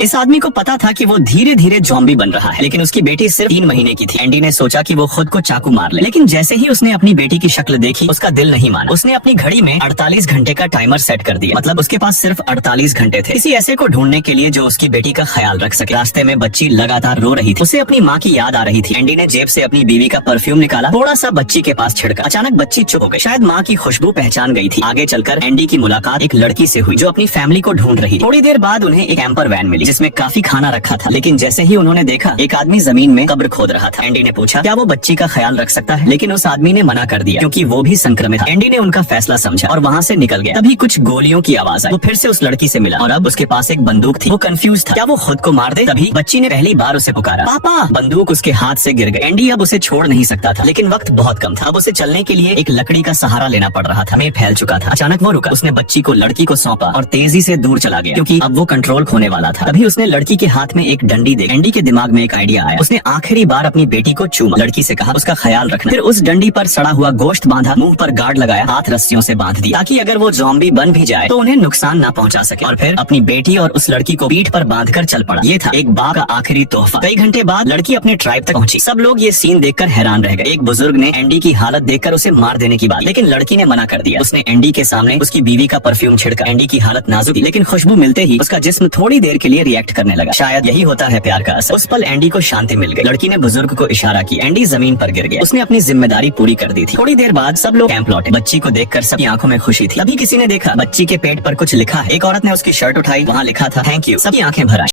इस आदमी को पता था कि वो धीरे धीरे ज़ॉम्बी बन रहा है, लेकिन उसकी बेटी सिर्फ 3 महीने की थी। एंडी ने सोचा कि वो खुद को चाकू मार ले, लेकिन जैसे ही उसने अपनी बेटी की शक्ल देखी उसका दिल नहीं माना। उसने अपनी घड़ी में 48 घंटे का टाइमर सेट कर दिया, मतलब उसके पास सिर्फ 48 घंटे थे किसी ऐसे को ढूंढने के लिए जो उसकी बेटी का ख्याल रख सके। रास्ते में बच्ची लगातार रो रही थी, उसे अपनी माँ की याद आ रही थी। एंडी ने जेब से अपनी बीवी का परफ्यूम निकाला, थोड़ा सा बच्ची के पास छिड़का। अचानक बच्ची चुप हो गई, शायद माँ की खुशबू पहचान गई थी। आगे चलकर एंडी की मुलाकात एक लड़की से हुई जो अपनी फैमिली को ढूंढ रही थी। थोड़ी देर बाद उन्हें एक कैंपर वैन मिली जिसमें काफी खाना रखा था, लेकिन जैसे ही उन्होंने देखा एक आदमी जमीन में कब्र खोद रहा था। एंडी ने पूछा क्या वो बच्ची का ख्याल रख सकता है, लेकिन उस आदमी ने मना कर दिया क्योंकि वो भी संक्रमित था। एंडी ने उनका फैसला समझा और वहाँ से निकल गया। तभी कुछ गोलियों की आवाज आई। वो फिर से उस लड़की से मिला और अब उसके पास एक बंदूक थी। वो कंफ्यूज था, क्या वो खुद को मार दे? तभी बच्ची ने पहली बार उसे पुकारा, पापा। बंदूक उसके हाथ से गिर गई। एंडी अब उसे छोड़ नहीं सकता था, लेकिन वक्त बहुत कम था। अब उसे चलने के लिए एक लकड़ी का सहारा लेना पड़ रहा था। मैं फैल चुका था। अचानक वो रुका, उसने बच्ची को लड़की को सौंपा और तेजी से दूर चला गया क्योंकि अब वो कंट्रोल खोने वाला था। तभी उसने लड़की के हाथ में एक डंडी देखी। एंडी के दिमाग में एक आइडिया आया। उसने आखिरी बार अपनी बेटी को चूमा, लड़की से कहा उसका ख्याल रखना। फिर उस डंडी पर सड़ा हुआ गोश्त बांधा, मुंह पर गार्ड लगाया, हाथ रस्सियों से बांध दिया ताकि अगर वो ज़ॉम्बी बन भी जाए तो उन्हें नुकसान ना पहुंचा सके। और फिर अपनी बेटी और उस लड़की को पीठ पर बांधकर चल पड़ा। ये था एक बाप का आखिरी तोहफा। कई घंटे बाद लड़की अपने ट्राइब तक पहुंची। सब लोग ये सीन देखकर हैरान रह गए। एक बुजुर्ग ने एंडी की हालत देखकर उसे मार देने की बात, लेकिन लड़की ने मना कर दिया। उसने एंडी के सामने उसकी बीवी का परफ्यूम छिड़का। एंडी की हालत नाजुक थी, लेकिन खुशबू मिलते ही उसका जिस्म थोड़ी देर के लिए रिएक्ट करने लगा। शायद यही होता है प्यार का असर। उस पल एंडी को शांति मिल गई। लड़की ने बुजुर्ग को इशारा किया। एंडी जमीन पर गिर गया। उसने अपनी जिम्मेदारी पूरी कर दी थी। थोड़ी देर बाद सब लोग कैंप लौटे। बच्ची को देखकर सबकी आंखों में खुशी थी। तभी किसी ने देखा बच्ची के पेट पर कुछ लिखा है। एक औरत ने उसकी शर्ट उठाई, वहाँ लिखा था थैंक यू। सबकी आंखें भर आई।